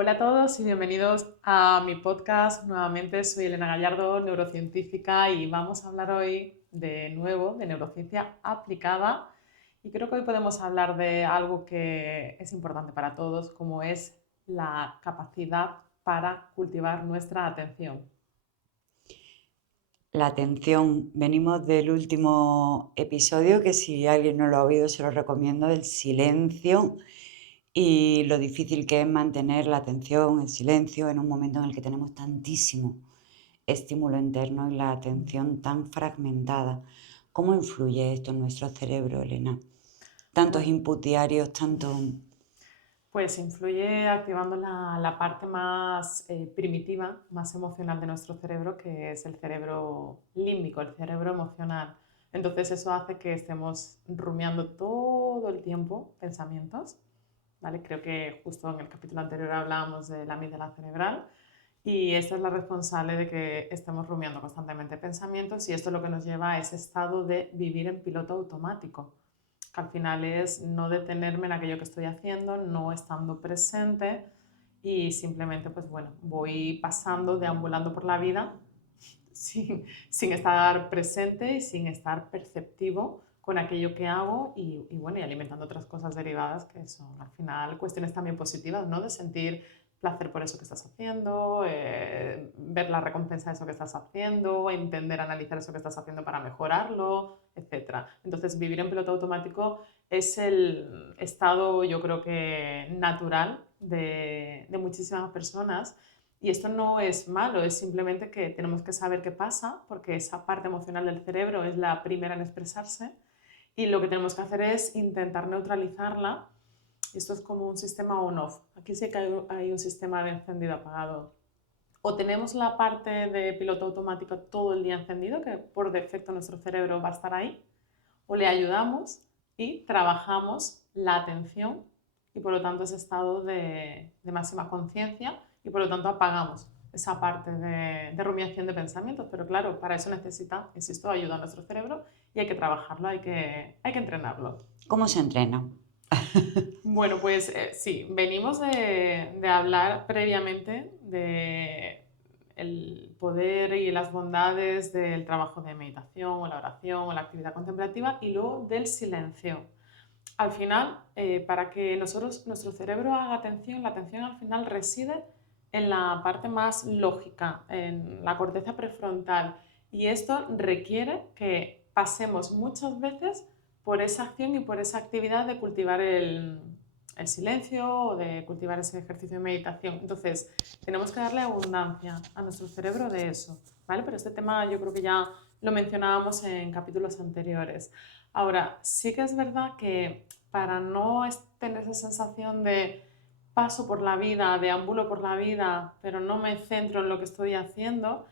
Hola a todos y bienvenidos a mi podcast. Nuevamente soy Elena Gallardo, neurocientífica, y vamos a hablar hoy de nuevo de neurociencia aplicada. Y creo que hoy podemos hablar de algo que es importante para todos, como es la capacidad para cultivar nuestra atención. La atención, venimos del último episodio que si alguien no lo ha oído se lo recomiendo, del silencio y lo difícil que es mantener la atención, el silencio en un momento en el que tenemos tantísimo estímulo interno y la atención tan fragmentada. ¿Cómo influye esto en nuestro cerebro, Elena? Tantos Bueno, inputs diarios, tanto... pues influye activando la parte más primitiva, más emocional de nuestro cerebro, que es el cerebro límbico, el cerebro emocional. Entonces eso hace que estemos rumiando todo el tiempo pensamientos, ¿vale? Creo que justo en el capítulo anterior hablábamos de la amígdala cerebral y esta es la responsable de que estemos rumiando constantemente pensamientos, y esto es lo que nos lleva a ese estado de vivir en piloto automático, que al final es no detenerme en aquello que estoy haciendo, no estando presente, y simplemente pues bueno, voy pasando, deambulando por la vida sin estar presente y sin estar perceptivo con aquello que hago, y bueno, y alimentando otras cosas derivadas que son al final cuestiones también positivas, ¿no? De sentir placer por eso que estás haciendo, ver la recompensa de eso que estás haciendo, entender, analizar eso que estás haciendo para mejorarlo, etcétera. Entonces, vivir en piloto automático es el estado, yo creo que natural de muchísimas personas, y esto no es malo, es simplemente que tenemos que saber qué pasa, porque esa parte emocional del cerebro es la primera en expresarse, y lo que tenemos que hacer es intentar neutralizarla. Esto es como un sistema on-off. Aquí sí que hay un sistema de encendido-apagado. O tenemos la parte de piloto automático todo el día encendido, que por defecto nuestro cerebro va a estar ahí, o le ayudamos y trabajamos la atención y por lo tanto ese estado de máxima conciencia, y por lo tanto apagamos esa parte de rumiación de pensamientos. Pero claro, para eso necesita, insisto, ayuda a nuestro cerebro, y hay que trabajarlo, hay que entrenarlo. ¿Cómo se entrena? Bueno, pues sí, venimos de hablar previamente de el poder y las bondades del trabajo de meditación o la oración o la actividad contemplativa, y luego del silencio. Al final, para que nuestro cerebro haga atención, la atención al final reside en la parte más lógica, en la corteza prefrontal, y esto requiere que pasemos muchas veces por esa acción y por esa actividad de cultivar el silencio o de cultivar ese ejercicio de meditación. Entonces, tenemos que darle abundancia a nuestro cerebro de eso, ¿vale? Pero este tema yo creo que ya lo mencionábamos en capítulos anteriores. Ahora, sí que es verdad que para no tener esa sensación de paso por la vida, deambulo por la vida, pero no me centro en lo que estoy haciendo,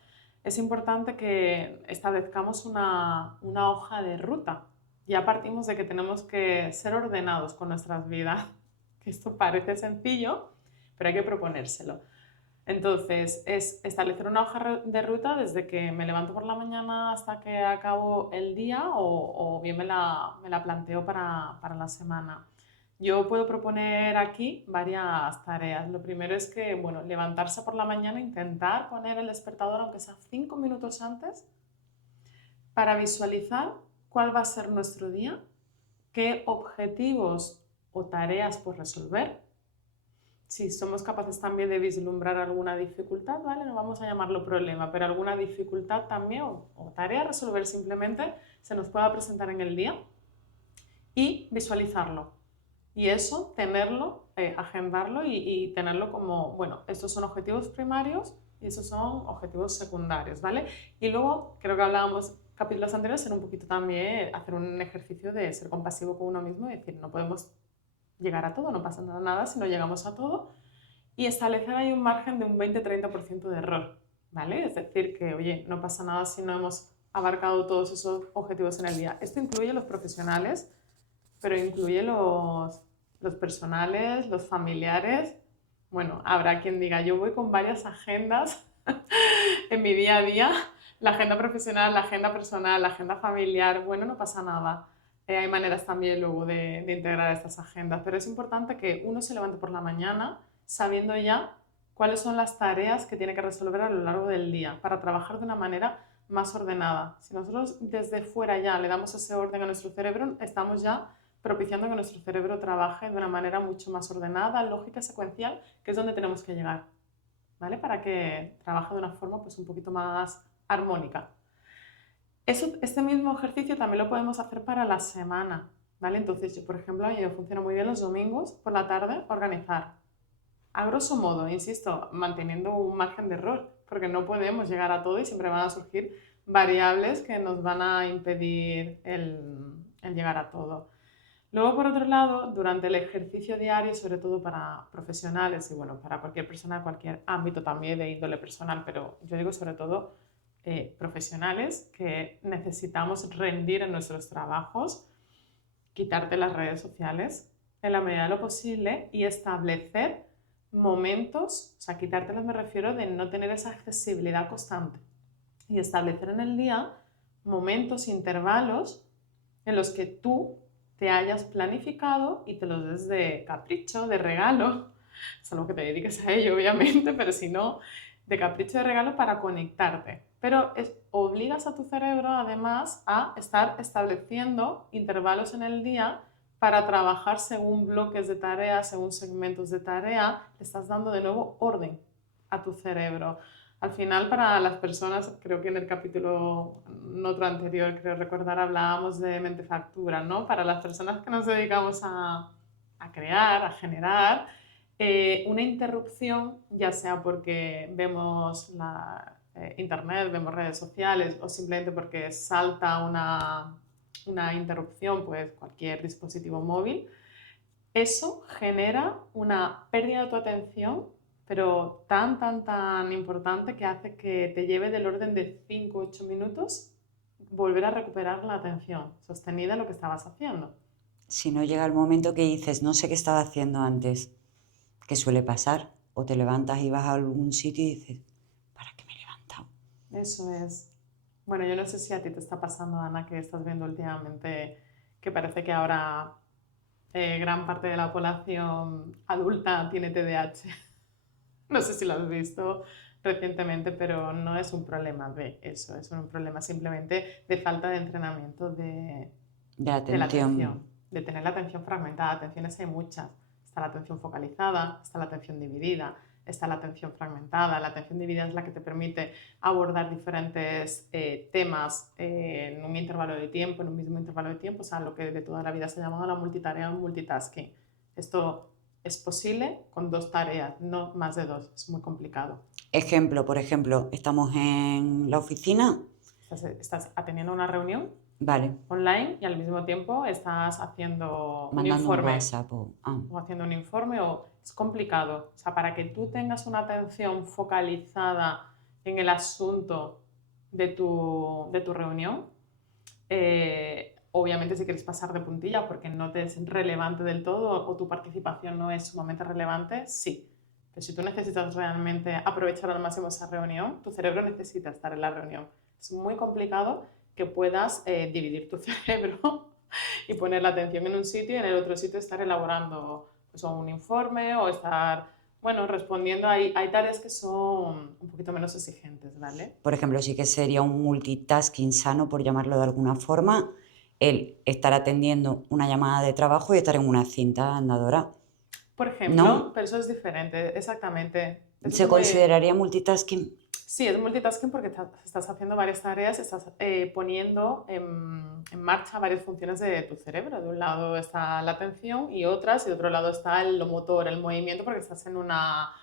es importante que establezcamos una hoja de ruta. Ya partimos de que tenemos que ser ordenados con nuestras vidas, que esto parece sencillo, pero hay que proponérselo. Entonces, es establecer una hoja de ruta desde que me levanto por la mañana hasta que acabo el día, o bien me la planteo para la semana. Yo puedo proponer aquí varias tareas. Lo primero es que, bueno, levantarse por la mañana, intentar poner el despertador, aunque sea 5 minutos antes, para visualizar cuál va a ser nuestro día, qué objetivos o tareas por resolver. Si somos capaces también de vislumbrar alguna dificultad, ¿vale? No vamos a llamarlo problema, pero alguna dificultad también, o tarea a resolver simplemente, se nos pueda presentar en el día, y visualizarlo. Y eso, tenerlo, agendarlo, y tenerlo como, bueno, estos son objetivos primarios y estos son objetivos secundarios, ¿vale? Y luego, creo que hablábamos capítulos anteriores, ser un poquito también, hacer un ejercicio de ser compasivo con uno mismo y decir, no podemos llegar a todo, no pasa nada si no llegamos a todo, y establecer ahí un margen de un 20-30% de error, ¿vale? Es decir, que, oye, no pasa nada si no hemos abarcado todos esos objetivos en el día. Esto incluye los profesionales, pero incluye los personales, los familiares. Bueno, habrá quien diga, yo voy con varias agendas en mi día a día, la agenda profesional, la agenda personal, la agenda familiar. Bueno, no pasa nada. Hay maneras también luego de integrar estas agendas, pero es importante que uno se levante por la mañana sabiendo ya cuáles son las tareas que tiene que resolver a lo largo del día para trabajar de una manera más ordenada. Si nosotros desde fuera ya le damos ese orden a nuestro cerebro, estamos ya propiciando que nuestro cerebro trabaje de una manera mucho más ordenada, lógica, secuencial, que es donde tenemos que llegar, ¿vale? Para que trabaje de una forma pues, un poquito más armónica. Este mismo ejercicio también lo podemos hacer para la semana, ¿vale? Entonces, yo, por ejemplo, a mí me funciona muy bien los domingos por la tarde organizar. A grosso modo, insisto, manteniendo un margen de error, porque no podemos llegar a todo y siempre van a surgir variables que nos van a impedir el llegar a todo. Luego, por otro lado, durante el ejercicio diario, sobre todo para profesionales y bueno, para cualquier persona, cualquier ámbito también de índole personal, pero yo digo sobre todo profesionales que necesitamos rendir en nuestros trabajos, quitarte las redes sociales en la medida de lo posible y establecer momentos, o sea, quitártelas me refiero de no tener esa accesibilidad constante y establecer en el día momentos, intervalos en los que tú te hayas planificado y te los des de capricho, de regalo, salvo que te dediques a ello obviamente, pero si no, de capricho de regalo para conectarte. Pero obligas a tu cerebro además a estar estableciendo intervalos en el día para trabajar según bloques de tarea, según segmentos de tarea, le estás dando de nuevo orden a tu cerebro. Al final, para las personas, creo que en el capítulo, en otro anterior, creo recordar, hablábamos de mentefactura, ¿no? Para las personas que nos dedicamos a crear, a generar, una interrupción, ya sea porque vemos internet, vemos redes sociales o simplemente porque salta una interrupción, pues cualquier dispositivo móvil, eso genera una pérdida de tu atención, pero tan importante que hace que te lleve del orden de 5 o 8 minutos volver a recuperar la atención sostenida en lo que estabas haciendo. Si no llega el momento que dices, no sé qué estaba haciendo antes, que suele pasar, o te levantas y vas a algún sitio y dices, ¿para qué me he levantado? Eso es. Bueno, yo no sé si a ti te está pasando, Ana, que estás viendo últimamente que parece que ahora gran parte de la población adulta tiene TDAH. No sé si lo has visto recientemente, pero no es un problema de eso, es un problema simplemente de falta de entrenamiento De de la atención. atención, de tener la atención fragmentada. Atenciones hay muchas. Está la atención focalizada, está la atención dividida, está la atención fragmentada. La atención dividida es la que te permite abordar diferentes temas en un intervalo de tiempo, en un mismo intervalo de tiempo, o sea, lo que de toda la vida se ha llamado la multitarea o multitasking. Esto es posible con 2 tareas, no más de 2, es muy complicado. Ejemplo, por ejemplo, estamos en la oficina, Estás atendiendo una reunión vale, online y al mismo tiempo estás haciendo un mandando un informe WhatsApp o haciendo un informe o es complicado. O sea, para que tú tengas una atención focalizada en el asunto de tu reunión, obviamente si quieres pasar de puntilla porque no te es relevante del todo o tu participación no es sumamente relevante, sí. Pero si tú necesitas realmente aprovechar al máximo esa reunión, tu cerebro necesita estar en la reunión. Es muy complicado que puedas dividir tu cerebro y poner la atención en un sitio y en el otro sitio estar elaborando pues, un informe o estar, bueno, respondiendo. Hay tareas que son un poquito menos exigentes, ¿vale? por ejemplo, sí que sería un multitasking sano, por llamarlo de alguna forma, el estar atendiendo una llamada de trabajo y estar en una cinta andadora. Por ¿No? ejemplo, pero eso es diferente, exactamente. Eso ¿Se es muy... consideraría multitasking? Sí, es multitasking porque estás haciendo varias tareas, estás poniendo en marcha varias funciones de tu cerebro. De un lado está la atención y otras, y de otro lado está lo motor, el movimiento, porque estás en una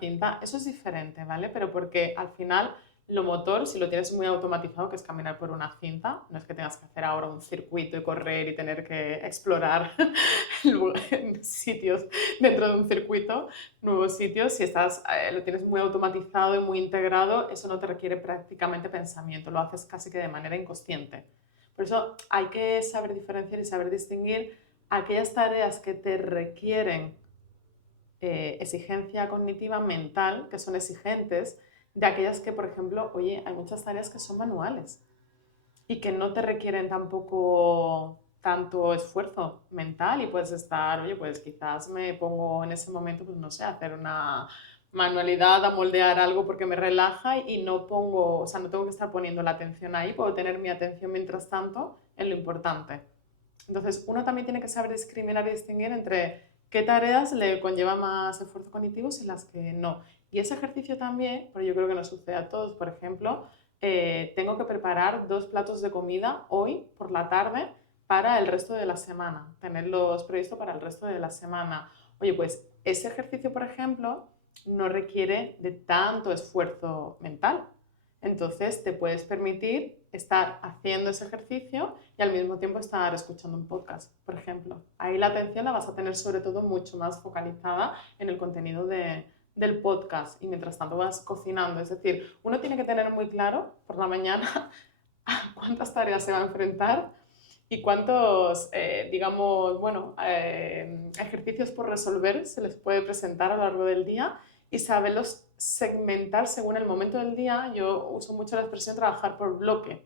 cinta. Eso es diferente, ¿vale? Pero porque al final lo motor, si lo tienes muy automatizado, que es caminar por una cinta, no es que tengas que hacer ahora un circuito y correr y tener que explorar sitios dentro de un circuito, nuevos sitios, si lo tienes muy automatizado y muy integrado, eso no te requiere prácticamente pensamiento, lo haces casi que de manera inconsciente. Por eso hay que saber diferenciar y saber distinguir aquellas tareas que te requieren exigencia cognitiva mental, que son exigentes, de aquellas que, por ejemplo, oye, hay muchas tareas que son manuales y que no te requieren tampoco tanto esfuerzo mental y puedes estar, oye, pues quizás me pongo en ese momento, pues no sé, a hacer una manualidad, a moldear algo porque me relaja y no pongo, o sea, no tengo que estar poniendo la atención ahí, puedo tener mi atención mientras tanto en lo importante. Entonces, uno también tiene que saber discriminar y distinguir entre qué tareas le conlleva más esfuerzo cognitivo y las que no. Y ese ejercicio también, pero yo creo que nos sucede a todos, por ejemplo, tengo que preparar 2 platos de comida hoy por la tarde para el resto de la semana, tenerlos previsto para el resto de la semana. Oye, pues ese ejercicio, por ejemplo, no requiere de tanto esfuerzo mental. Entonces te puedes permitir estar haciendo ese ejercicio y al mismo tiempo estar escuchando un podcast, por ejemplo. Ahí la atención la vas a tener sobre todo mucho más focalizada en el contenido del podcast y mientras tanto vas cocinando. Es decir, uno tiene que tener muy claro por la mañana a cuántas tareas se va a enfrentar y cuántos, digamos, bueno, ejercicios por resolver se les puede presentar a lo largo del día y saberlos segmentar según el momento del día. Yo uso mucho la expresión trabajar por bloque.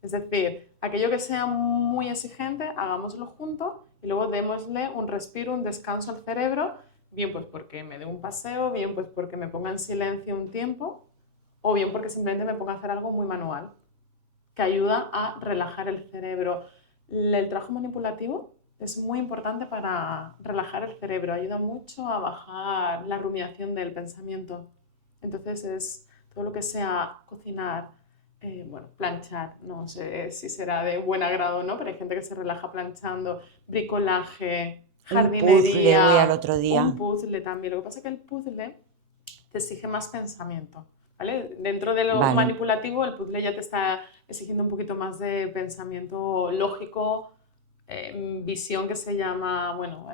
Es decir, aquello que sea muy exigente, hagámoslo junto y luego démosle un respiro, un descanso al cerebro, bien pues porque me dé un paseo, bien pues porque me ponga en silencio un tiempo o bien porque simplemente me ponga a hacer algo muy manual que ayuda a relajar el cerebro. El trabajo manipulativo es muy importante para relajar el cerebro, ayuda mucho a bajar la rumiación del pensamiento. Entonces es todo lo que sea cocinar, bueno, planchar, no sé si será de buen agrado o no, pero hay gente que se relaja planchando, bricolaje, Un puzzle hoy al jardinería, otro un día. puzzle también. Lo que pasa es que el puzzle te exige más pensamiento, ¿vale? Dentro de lo Vale. manipulativo, el puzzle ya te está exigiendo un poquito más de pensamiento lógico, visión que se llama, bueno,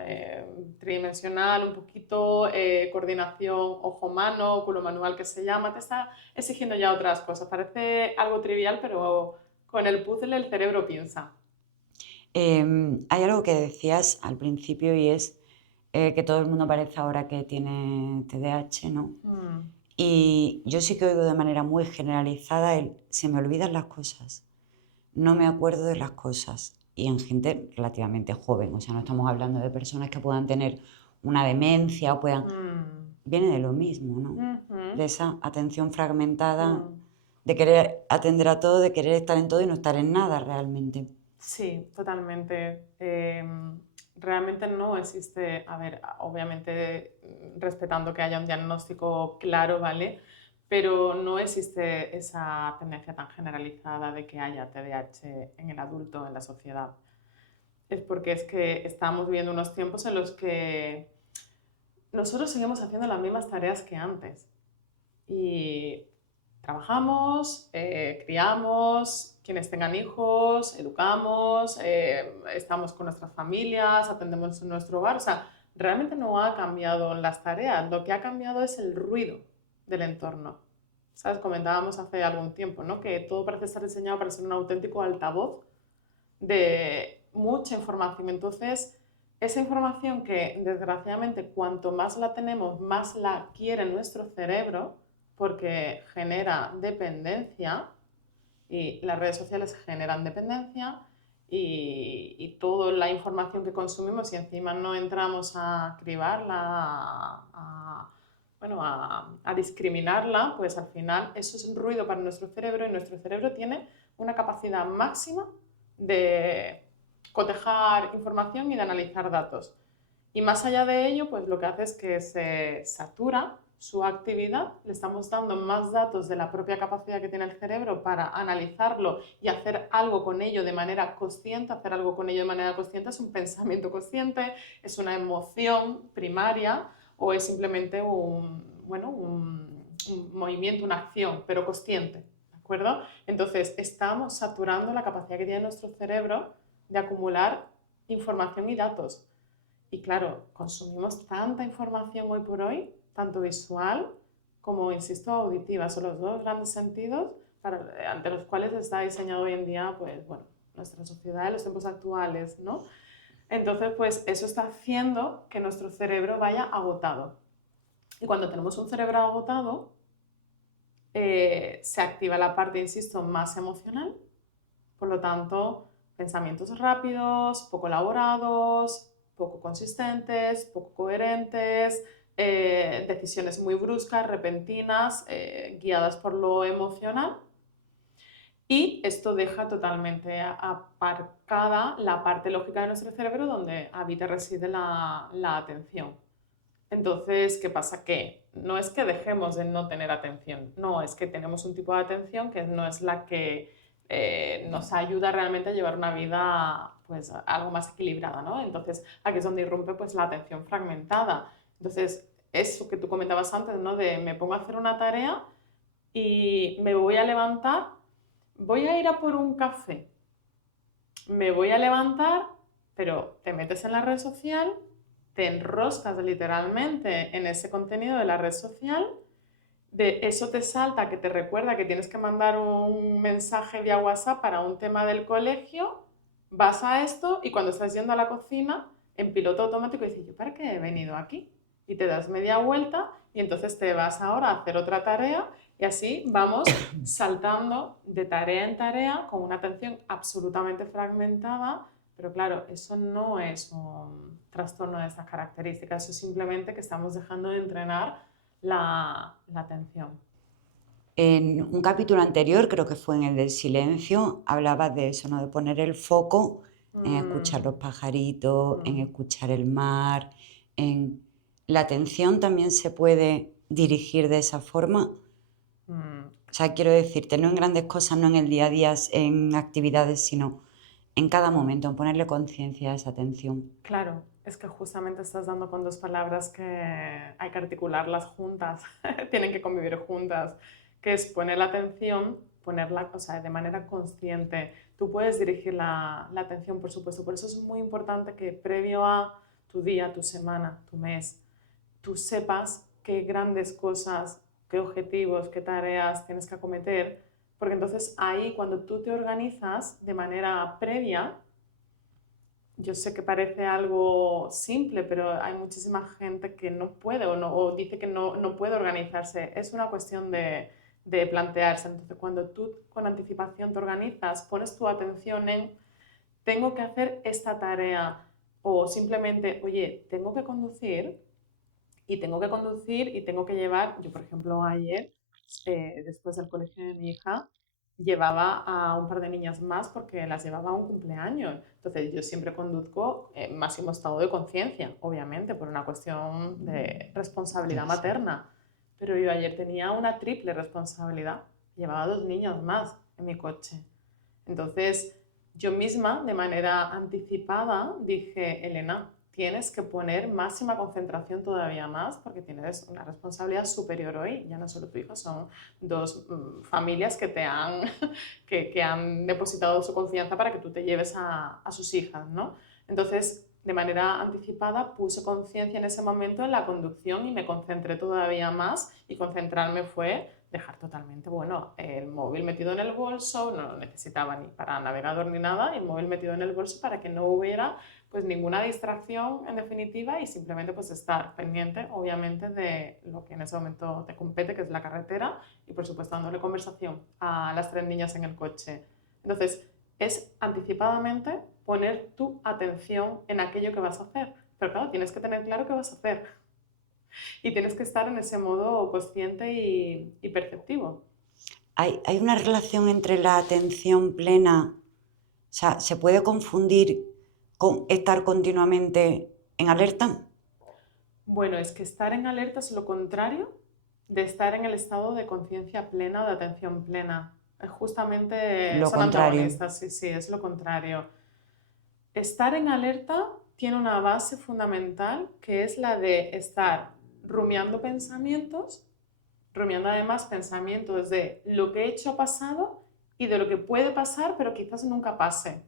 tridimensional, un poquito, coordinación ojo-mano, culo-manual que se llama, te está exigiendo ya otras cosas. Parece algo trivial, pero con el puzzle el cerebro piensa. Hay algo que decías al principio y es que todo el mundo parece ahora que tiene TDAH, ¿no? Mm, Y yo sí que oigo de manera muy generalizada el se me olvidan las cosas, no me acuerdo de las cosas. Y en gente relativamente joven, o sea, no estamos hablando de personas que puedan tener una demencia o puedan... mm, Viene de lo mismo, ¿no? ujú, De esa atención fragmentada, mm. de querer atender a todo, de querer estar en todo y no estar en nada realmente. Sí, totalmente. Realmente no existe, a ver, obviamente respetando que haya un diagnóstico claro, ¿vale? Pero no existe esa tendencia tan generalizada de que haya TDAH en el adulto, en la sociedad. Es porque es que estamos viviendo unos tiempos en los que nosotros seguimos haciendo las mismas tareas que antes. Y trabajamos, criamos, quienes tengan hijos, educamos, estamos con nuestras familias, atendemos en nuestro hogar. O sea, realmente no ha cambiado las tareas, lo que ha cambiado es el ruido del entorno. ¿Sabes? Comentábamos hace algún tiempo, ¿no? Que todo parece estar diseñado para ser un auténtico altavoz de mucha información. Entonces, esa información que desgraciadamente cuanto más la tenemos, más la quiere nuestro cerebro porque genera dependencia y las redes sociales generan dependencia y toda la información que consumimos y encima no entramos a cribarla, bueno, a discriminarla, pues al final eso es un ruido para nuestro cerebro y nuestro cerebro tiene una capacidad máxima de cotejar información y de analizar datos. Y más allá de ello, pues lo que hace es que se satura su actividad, le estamos dando más datos de la propia capacidad que tiene el cerebro para analizarlo y hacer algo con ello de manera consciente. Hacer algo con ello de manera consciente es un pensamiento consciente, es una emoción primaria o es simplemente bueno, un movimiento, una acción, pero consciente. ¿De acuerdo? Entonces, estamos saturando la capacidad que tiene nuestro cerebro de acumular información y datos. Y claro, consumimos tanta información hoy por hoy, tanto visual como, insisto, auditiva. Son los dos grandes sentidos ante los cuales está diseñado hoy en día, pues, bueno, nuestra sociedad en los tiempos actuales, ¿no? Entonces, pues eso está haciendo que nuestro cerebro vaya agotado. Y cuando tenemos un cerebro agotado, se activa la parte, insisto, más emocional. Por lo tanto, pensamientos rápidos, poco elaborados, poco consistentes, poco coherentes, decisiones muy bruscas, repentinas, guiadas por lo emocional. Y esto deja totalmente aparcada la parte lógica de nuestro cerebro donde habita y reside la atención. Entonces, ¿qué pasa? Que no es que dejemos de no tener atención, no, es que tenemos un tipo de atención que no es la que nos ayuda realmente a llevar una vida pues algo más equilibrada, ¿no? Entonces, aquí es donde irrumpe pues la atención fragmentada. Entonces, eso que tú comentabas antes, ¿no? De me pongo a hacer una tarea y me voy a levantar, voy a ir a por un café, me voy a levantar, pero te metes en la red social, te enroscas literalmente en ese contenido de la red social, de eso te salta que te recuerda que tienes que mandar un mensaje vía WhatsApp para un tema del colegio, vas a esto y cuando estás yendo a la cocina, en piloto automático dices, ¿yo para qué he venido aquí? Y te das media vuelta y entonces te vas ahora a hacer otra tarea y así vamos saltando de tarea en tarea con una atención absolutamente fragmentada, pero claro, eso no es un trastorno de esas características, eso es simplemente que estamos dejando de entrenar la atención. En un capítulo anterior, creo que fue en el del silencio, hablabas de eso, ¿no? De poner el foco en escuchar los pajaritos, en escuchar el mar, en... ¿La atención también se puede dirigir de esa forma? O sea, quiero decirte, no en grandes cosas, no en el día a día, en actividades, sino en cada momento, en ponerle conciencia a esa atención. Claro, es que justamente estás dando con dos palabras que hay que articularlas juntas, tienen que convivir juntas, que es poner la atención, ponerla, o sea, de manera consciente. Tú puedes dirigir la atención, por supuesto, por eso es muy importante que previo a tu día, tu semana, tu mes, tú sepas qué grandes cosas, qué objetivos, qué tareas tienes que acometer, porque entonces ahí cuando tú te organizas de manera previa, yo sé que parece algo simple, pero hay muchísima gente que no puede o dice que no puede organizarse. Es una cuestión de plantearse. Entonces, cuando tú con anticipación te organizas, pones tu atención en tengo que hacer esta tarea o simplemente, oye, tengo que llevar, yo por ejemplo ayer, después del colegio de mi hija, llevaba a un par de niñas más porque las llevaba a un cumpleaños. Entonces yo siempre conduzco en máximo estado de conciencia, obviamente, por una cuestión de responsabilidad Sí. materna. Pero yo ayer tenía una triple responsabilidad. Llevaba 2 niños más en mi coche. Entonces, yo misma, de manera anticipada, dije, Elena, tienes que poner máxima concentración todavía más porque tienes una responsabilidad superior hoy. Ya no solo tu hijo, son dos familias que que han depositado su confianza para que tú te lleves a sus hijas, ¿no? Entonces, de manera anticipada, puse conciencia en ese momento en la conducción y me concentré todavía más y concentrarme fue dejar totalmente, bueno, el móvil metido en el bolso, no lo necesitaba ni para navegador ni nada, el móvil metido en el bolso para que no hubiera pues ninguna distracción en definitiva y simplemente pues estar pendiente obviamente de lo que en ese momento te compete, que es la carretera y por supuesto dándole conversación a las 3 niñas en el coche. Entonces, es anticipadamente poner tu atención en aquello que vas a hacer. Pero claro, tienes que tener claro qué vas a hacer y tienes que estar en ese modo consciente y perceptivo. ¿Hay una relación entre la atención plena? O sea, ¿se puede confundir con estar continuamente en alerta? Bueno, es que estar en alerta es lo contrario de estar en el estado de conciencia plena o de atención plena. Justamente Lo son contrario. antagonistas, sí, sí, es lo contrario. Estar en alerta tiene una base fundamental que es la de estar rumiando pensamientos, rumiando además pensamientos de lo que he hecho ha pasado y de lo que puede pasar pero quizás nunca pase.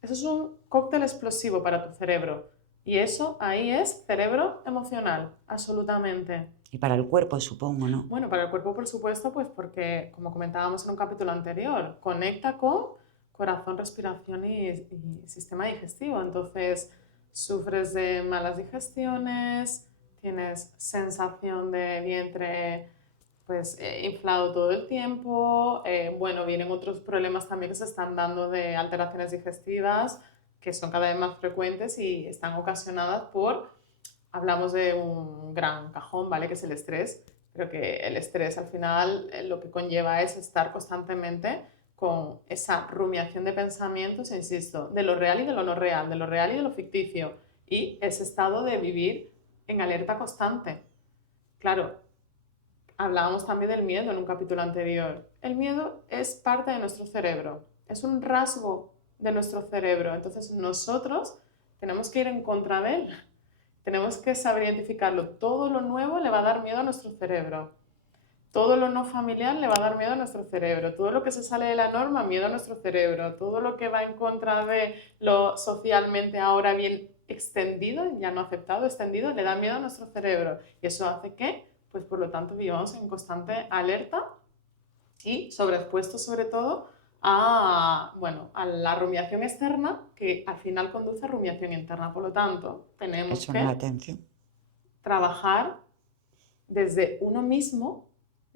Eso es un cóctel explosivo para tu cerebro. Y eso ahí es cerebro emocional, absolutamente. Y para el cuerpo, supongo, ¿no? Bueno, para el cuerpo, por supuesto, pues porque, como comentábamos en un capítulo anterior, conecta con corazón, respiración y sistema digestivo. Entonces, sufres de malas digestiones, tienes sensación de vientre pues inflado todo el tiempo. Bueno, vienen otros problemas también que se están dando de alteraciones digestivas que son cada vez más frecuentes y están ocasionadas por, hablamos de un gran cajón, ¿vale? Que es el estrés, pero que el estrés al final lo que conlleva es estar constantemente con esa rumiación de pensamientos, insisto, de lo real y de lo no real, de lo real y de lo ficticio, y ese estado de vivir en alerta constante. Claro, hablábamos también del miedo en un capítulo anterior. El miedo es parte de nuestro cerebro, es un rasgo de nuestro cerebro, entonces nosotros tenemos que ir en contra de él, tenemos que saber identificarlo. Todo lo nuevo le va a dar miedo a nuestro cerebro. Todo lo no familiar le va a dar miedo a nuestro cerebro. Todo lo que se sale de la norma, miedo a nuestro cerebro. Todo lo que va en contra de lo socialmente ahora bien extendido, ya no aceptado, extendido, le da miedo a nuestro cerebro. Y eso hace que, pues por lo tanto, vivamos en constante alerta y sobreexpuestos sobre todo a, bueno, a la rumiación externa que al final conduce a rumiación interna. Por lo tanto, tenemos Eso no es que atención. trabajar desde uno mismo.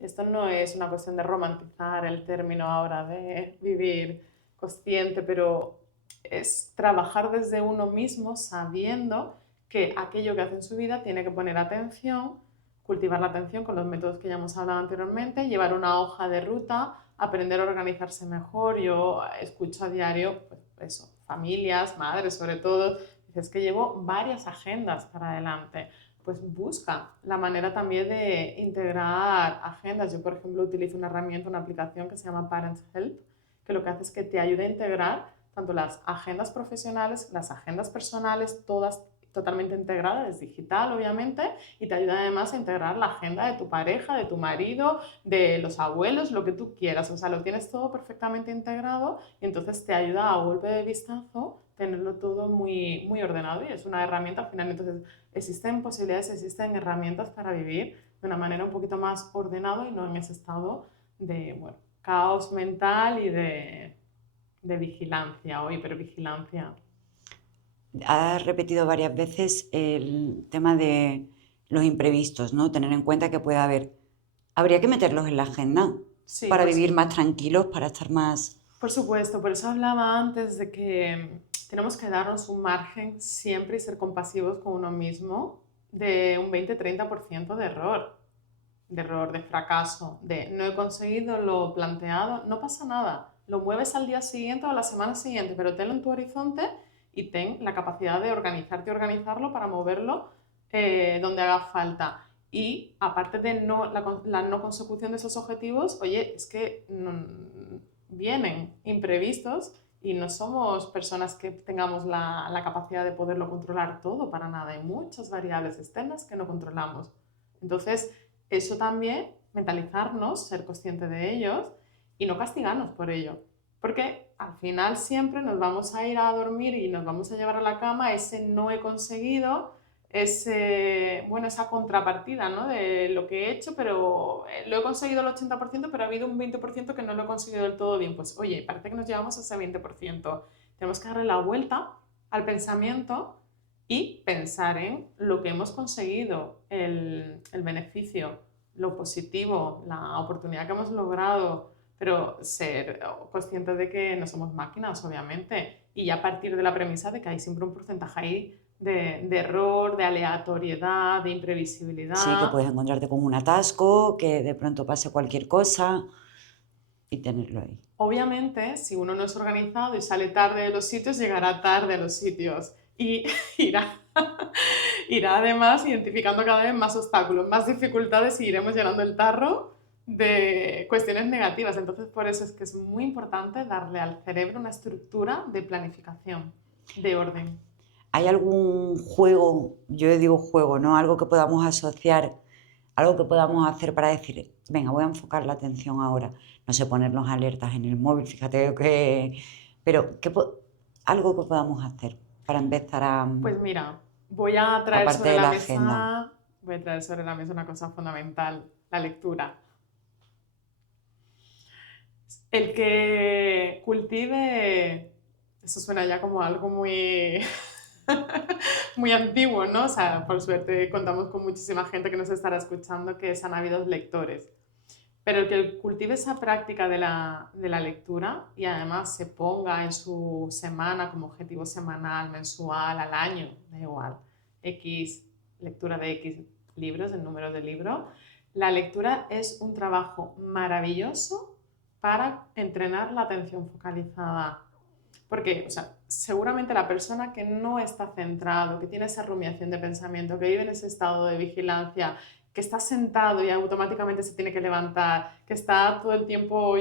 Esto no es una cuestión de romantizar el término ahora de vivir consciente, pero es trabajar desde uno mismo sabiendo que aquello que hace en su vida tiene que poner atención, cultivar la atención con los métodos que ya hemos hablado anteriormente, llevar una hoja de ruta, aprender a organizarse mejor. Yo escucho a diario, pues eso, familias, madres sobre todo, dices que llevo varias agendas para adelante. Pues busca la manera también de integrar agendas. Yo, por ejemplo, utilizo una herramienta, una aplicación que se llama Parents Help, que lo que hace es que te ayuda a integrar tanto las agendas profesionales, las agendas personales, todas totalmente integradas, es digital obviamente, y te ayuda además a integrar la agenda de tu pareja, de tu marido, de los abuelos, lo que tú quieras. O sea, lo tienes todo perfectamente integrado y entonces te ayuda a golpe de vistazo tenerlo todo muy, muy ordenado y es una herramienta al final. Entonces, existen posibilidades, existen herramientas para vivir de una manera un poquito más ordenada y no en ese estado de, bueno, caos mental y de vigilancia o hipervigilancia. Has repetido varias veces el tema de los imprevistos, ¿no? Tener en cuenta que puede haber. Habría que meterlos en la agenda Sí, para pues vivir más tranquilos, para estar más. por supuesto, por eso hablaba antes de que tenemos que darnos un margen siempre y ser compasivos con uno mismo de un 20-30% de error, de fracaso, de no he conseguido lo planteado, no pasa nada. Lo mueves al día siguiente o a la semana siguiente, pero tenlo en tu horizonte y ten la capacidad de organizarte y organizarlo para moverlo donde haga falta. Y aparte de la no consecución de esos objetivos, oye, es que vienen imprevistos y no somos personas que tengamos la capacidad de poderlo controlar todo para nada. Hay muchas variables externas que no controlamos. Entonces, eso también, mentalizarnos, ser consciente de ellos y no castigarnos por ello. Porque al final siempre nos vamos a ir a dormir y nos vamos a llevar a la cama ese no he conseguido, bueno, esa contrapartida, ¿no? De lo que he hecho, pero lo he conseguido el 80%, pero ha habido un 20% que no lo he conseguido del todo bien. Pues oye, parece que nos llevamos a ese 20%. Tenemos que darle la vuelta al pensamiento y pensar en lo que hemos conseguido, el beneficio, lo positivo, la oportunidad que hemos logrado, pero ser conscientes de que no somos máquinas, obviamente, y ya a partir de la premisa de que hay siempre un porcentaje ahí de error, de aleatoriedad, de Sí, que imprevisibilidad. puedes encontrarte con un atasco, que de pronto pase cualquier cosa y tenerlo ahí. Obviamente, si uno no es organizado y sale tarde de los sitios, llegará tarde a los sitios y irá, irá además identificando cada vez más obstáculos, más dificultades y iremos llenando el tarro de cuestiones negativas. Entonces, por eso es que es muy importante darle al cerebro una estructura de planificación, de orden. ¿Hay algún juego, yo digo juego, ¿no? Algo que podamos asociar, algo que podamos hacer para decir, venga, voy a enfocar la atención ahora? No sé, ponernos alertas en el móvil, fíjate que. Pero, algo que podamos hacer para empezar a. Pues mira, voy a traer Aparte sobre de la la agenda. mesa, voy a traer sobre la mesa una cosa fundamental, la lectura. El que cultive, eso suena ya como algo muy, muy antiguo, ¿no? O sea, por suerte contamos con muchísima gente que nos estará escuchando que son ávidos lectores. Pero el que cultive esa práctica de la lectura y además se ponga en su semana como objetivo semanal, mensual, al año, da igual, X, lectura de X libros, el número de libro, la lectura es un trabajo maravilloso para entrenar la atención focalizada. Porque, o sea, seguramente la persona que no está centrado, que tiene esa rumiación de pensamiento, que vive en ese estado de vigilancia, que está sentado y automáticamente se tiene que levantar, que está todo el tiempo,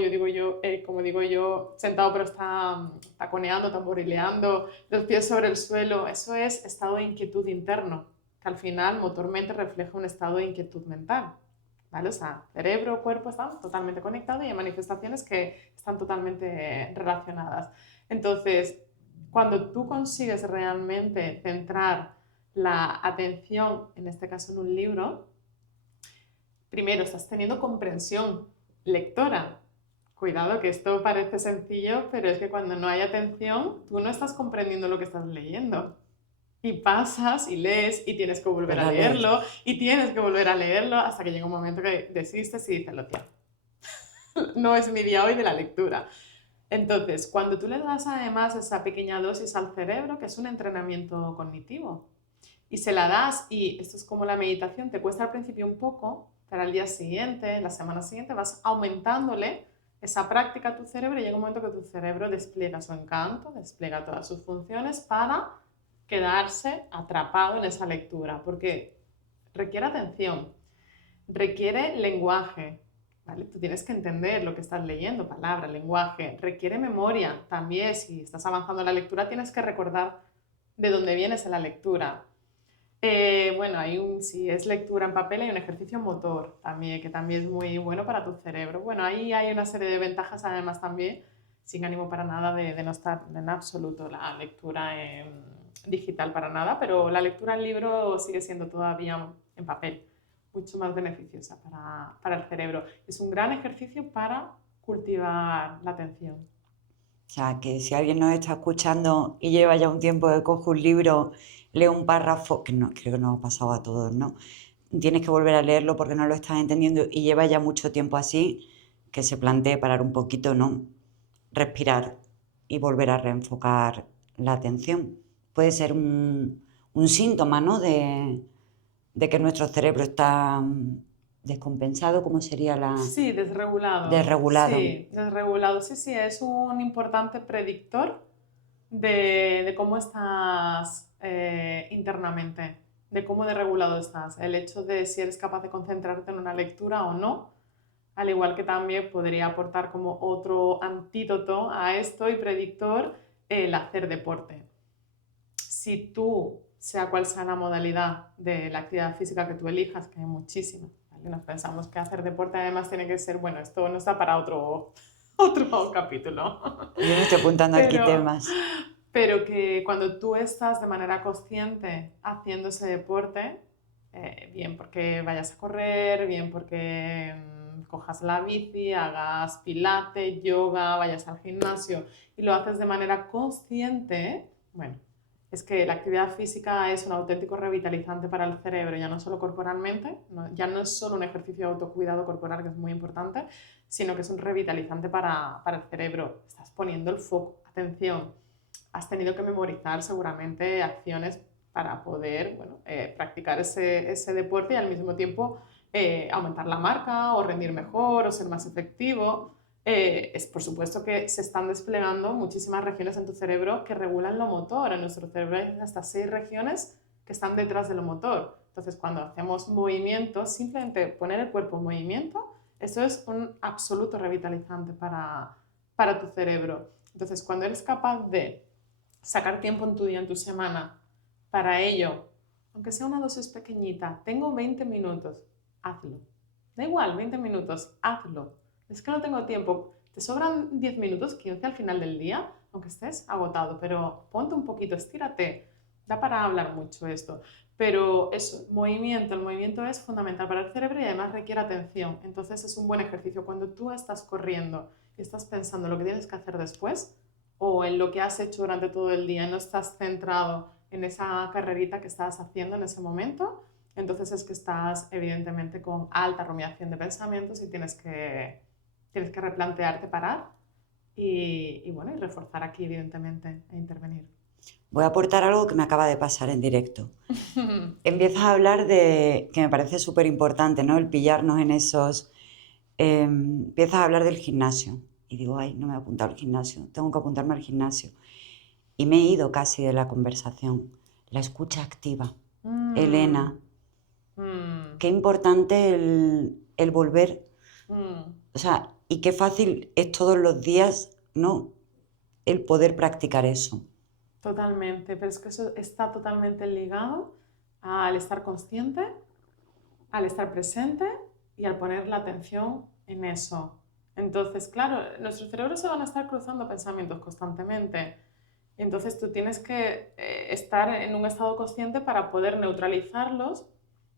como digo yo, sentado pero está taconeando, tamborileando, los pies sobre el suelo, eso es estado de inquietud interno, que al final motormente refleja un estado de inquietud mental. ¿Vale? O sea, cerebro, cuerpo están totalmente conectados y hay manifestaciones que están totalmente relacionadas. Entonces, cuando tú consigues realmente centrar la atención, en este caso en un libro, primero estás teniendo comprensión lectora. Cuidado, que esto parece sencillo, pero es que cuando no hay atención, tú no estás comprendiendo lo que estás leyendo. Y pasas y lees y tienes que volver a Para leer. leerlo y tienes que volver a leerlo hasta que llega un momento que desistes y dices, lo tío, no es mi día hoy de la lectura. Entonces, cuando tú le das además esa pequeña dosis al cerebro, que es un entrenamiento cognitivo, y se la das, y esto es como la meditación, te cuesta al principio un poco, pero al día siguiente, la semana siguiente, vas aumentándole esa práctica a tu cerebro y llega un momento que tu cerebro despliega su encanto, despliega todas sus funciones para quedarse atrapado en esa lectura, porque requiere atención, requiere lenguaje, ¿vale? Tú tienes que entender lo que estás leyendo, palabra, lenguaje, requiere memoria también, si estás avanzando en la lectura tienes que recordar de dónde vienes en la lectura. Bueno, si es lectura en papel, hay un ejercicio motor también, que también es muy bueno para tu cerebro. Bueno, ahí hay una serie de ventajas además también, sin ánimo para nada de no estar en absoluto la lectura digital para nada, pero la lectura en libro sigue siendo todavía en papel mucho más beneficiosa para el cerebro. Es un gran ejercicio para cultivar la atención. O sea, que si alguien nos está escuchando y lleva ya un tiempo que coge un libro, lee un párrafo, que no, creo que nos ha pasado a todos, ¿no? Tienes que volver a leerlo porque no lo estás entendiendo y lleva ya mucho tiempo así, que se plantee parar un poquito, ¿no? Respirar y volver a reenfocar la atención. Puede ser un síntoma, ¿no? De que nuestro cerebro está descompensado, ¿cómo sería la Sí, desregulado. desregulado? Sí, desregulado. Sí, sí, es un importante predictor de cómo estás internamente, de cómo desregulado estás. El hecho de si eres capaz de concentrarte en una lectura o no, al igual que también podría aportar como otro antídoto a esto y predictor el hacer deporte. Si tú, sea cual sea la modalidad de la actividad física que tú elijas, que hay muchísimas, ¿vale? Nos pensamos que hacer deporte además tiene que ser, bueno, esto no está para otro capítulo, Yo me estoy apuntando aquí pero, temas. pero que cuando tú estás de manera consciente haciendo ese deporte, bien porque vayas a correr, bien porque cojas la bici, hagas pilates, yoga, vayas al gimnasio y lo haces de manera consciente, bueno, es que la actividad física es un auténtico revitalizante para el cerebro, ya no solo corporalmente, ya no es solo un ejercicio de autocuidado corporal, que es muy importante, sino que es un revitalizante para el cerebro. Estás poniendo el foco, atención, has tenido que memorizar seguramente acciones para poder practicar ese deporte y al mismo tiempo aumentar la marca o rendir mejor o ser más efectivo. Es por supuesto que se están desplegando muchísimas regiones en tu cerebro que regulan lo motor. En nuestro cerebro hay hasta 6 regiones que están detrás de lo motor. Entonces, cuando hacemos movimientos, simplemente poner el cuerpo en movimiento, eso es un absoluto revitalizante para tu cerebro. Entonces, cuando eres capaz de sacar tiempo en tu día, en tu semana, para ello, aunque sea una dosis pequeñita, tengo 20 minutos, hazlo. Da igual, 20 minutos, hazlo. Es que no tengo tiempo. Te sobran 10 minutos, 15 al final del día, aunque estés agotado, pero ponte un poquito, estírate. Da para hablar mucho esto. Pero eso, movimiento, el movimiento es fundamental para el cerebro y además requiere atención. Entonces es un buen ejercicio. Cuando tú estás corriendo y estás pensando lo que tienes que hacer después o en lo que has hecho durante todo el día, no estás centrado en esa carrerita que estás haciendo en ese momento, Entonces es que estás evidentemente con alta rumiación de pensamientos y tienes que replantearte, parar y reforzar aquí evidentemente e intervenir. Voy a aportar algo que me acaba de pasar en directo. Empiezas a hablar de, que me parece súper importante, ¿no? El pillarnos en esos... empiezas a hablar del gimnasio. Y digo, ay, no me he apuntado al gimnasio, tengo que apuntarme al gimnasio. Y me he ido casi de la conversación. La escucha activa. Elena, Mm, qué importante el volver, mm. o sea, y qué fácil es todos los días, ¿no? El poder practicar eso. Totalmente, pero es que eso está totalmente ligado al estar consciente, al estar presente y al poner la atención en eso. Entonces, claro, nuestros cerebros se van a estar cruzando pensamientos constantemente. Entonces tú tienes que estar en un estado consciente para poder neutralizarlos.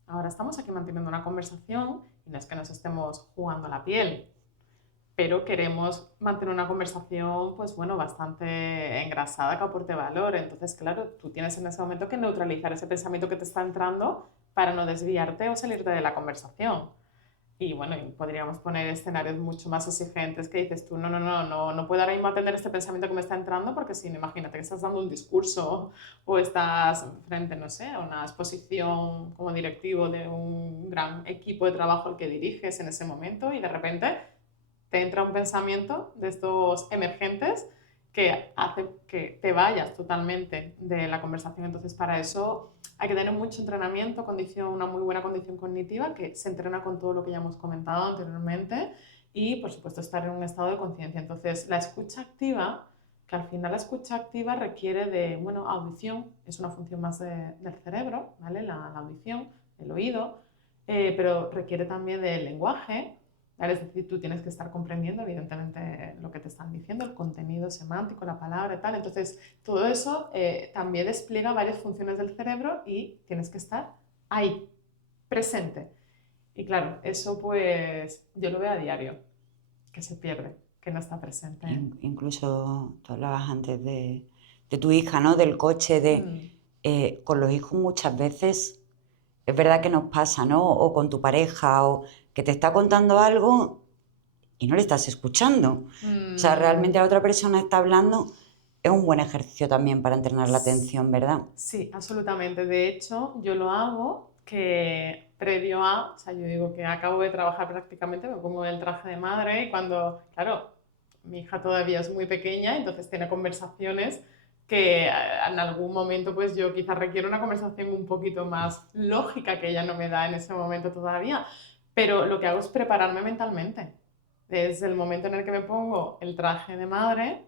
Ahora estamos aquí manteniendo una conversación y no es que nos estemos jugando la piel, pero queremos mantener una conversación, pues bueno, bastante engrasada que aporte valor. Entonces, claro, tú tienes en ese momento que neutralizar ese pensamiento que te está entrando para no desviarte o salirte de la conversación. Y bueno, podríamos poner escenarios mucho más exigentes que dices tú, no puedo ahora mismo atender este pensamiento que me está entrando porque si no, imagínate que estás dando un discurso o estás frente, no sé, a una exposición como directivo de un gran equipo de trabajo al que diriges en ese momento y de repente te entra un pensamiento de estos emergentes que hace que te vayas totalmente de la conversación. Entonces, para eso hay que tener mucho entrenamiento, una muy buena condición cognitiva que se entrena con todo lo que ya hemos comentado anteriormente y, por supuesto, estar en un estado de conciencia. Entonces, la escucha activa, que al final la escucha activa requiere de, bueno, audición, es una función más del cerebro, ¿vale? La audición, el oído, pero requiere también del lenguaje. ¿Vale? Es decir, tú tienes que estar comprendiendo, evidentemente, lo que te están diciendo, el contenido semántico, la palabra y tal. Entonces, todo eso también despliega varias funciones del cerebro y tienes que estar ahí, presente. Y claro, eso pues yo lo veo a diario, que se pierde, que no está presente. Incluso tú hablabas antes de tu hija, ¿no? Del coche, Mm, con los hijos muchas veces es verdad que nos pasa, ¿no? O con tu pareja, o que te está contando algo y no le estás escuchando. O sea, realmente mm, la otra persona está hablando, es un buen ejercicio también para entrenar la atención, ¿verdad? Sí, absolutamente. De hecho, yo lo hago que previo a, o sea, yo digo que acabo de trabajar prácticamente, me pongo el traje de madre y cuando, claro, mi hija todavía es muy pequeña, entonces tiene conversaciones que en algún momento pues yo quizás requiero una conversación un poquito más lógica que ella no me da en ese momento todavía, pero lo que hago es prepararme mentalmente. Desde el momento en el que me pongo el traje de madre,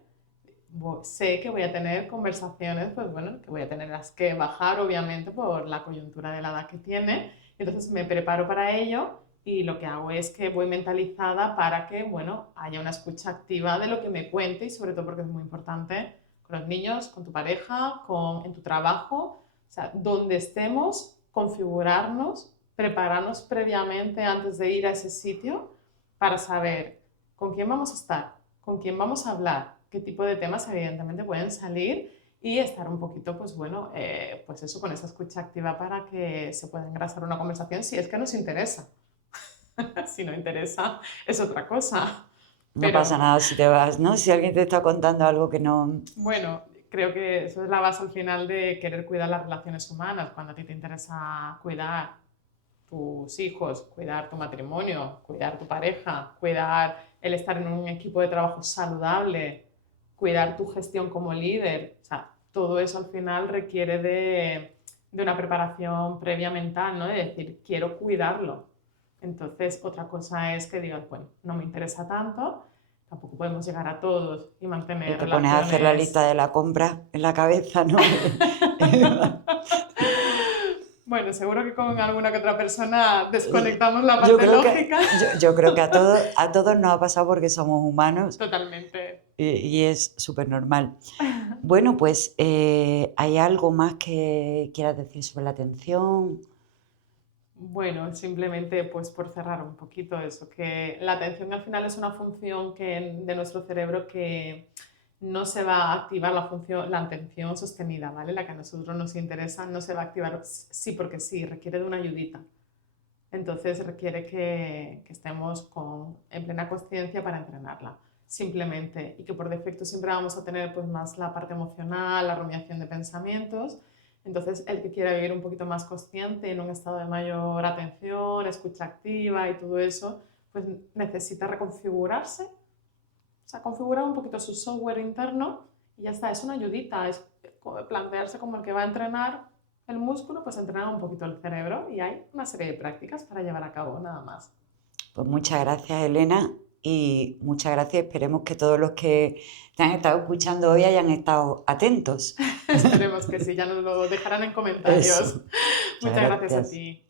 sé que voy a tener conversaciones, pues bueno, que voy a tener las que bajar, obviamente, por la coyuntura de la edad que tiene. Entonces me preparo para ello y lo que hago es que voy mentalizada para que, bueno, haya una escucha activa de lo que me cuente y sobre todo porque es muy importante con los niños, con tu pareja, en tu trabajo, o sea, donde estemos, configurarnos, prepararnos previamente antes de ir a ese sitio para saber con quién vamos a estar, con quién vamos a hablar, qué tipo de temas evidentemente pueden salir y estar un poquito, pues bueno, pues eso, con esa escucha activa para que se pueda engrasar una conversación si es que nos interesa. Si no interesa, es otra cosa. No pasa Pero nada si te vas, ¿no? Si alguien te está contando algo que no... bueno, creo que eso es la base al final de querer cuidar las relaciones humanas. Cuando a ti te interesa cuidar tus hijos, cuidar tu matrimonio, cuidar tu pareja, cuidar el estar en un equipo de trabajo saludable, cuidar tu gestión como líder. O sea, todo eso al final requiere de una preparación previa mental, ¿no? De decir, quiero cuidarlo. Entonces, otra cosa es que digas, bueno, no me interesa tanto, tampoco podemos llegar a todos y Y mantener te pones a hacer la relaciones. lista de la compra en la cabeza, ¿no? Bueno, seguro que con alguna que otra persona desconectamos la Yo parte creo que, lógica. yo creo que a todos nos ha pasado porque somos humanos Totalmente. y es súper normal. Bueno, pues ¿hay algo más que quieras decir sobre la atención? Bueno, simplemente pues por cerrar un poquito eso, que la atención al final es una función de nuestro cerebro no se va a activar la atención sostenida, ¿vale? La que a nosotros nos interesa no se va a activar sí porque sí, requiere de una ayudita. Entonces requiere que estemos en plena consciencia para entrenarla, simplemente. Y que por defecto siempre vamos a tener pues más la parte emocional, la rumiación de pensamientos. Entonces el que quiera vivir un poquito más consciente, en un estado de mayor atención, escucha activa y todo eso, pues necesita reconfigurarse, o sea, configurar un poquito su software interno y ya está, es una ayudita, es plantearse como el que va a entrenar el músculo, pues entrenar un poquito el cerebro y hay una serie de prácticas para llevar a cabo, nada más. Pues muchas gracias, Elena, y muchas gracias. Esperemos que todos los que te han estado escuchando hoy hayan estado atentos. Esperemos que sí, ya nos lo dejarán en comentarios. Eso. Muchas Muchas gracias a gracias. ti.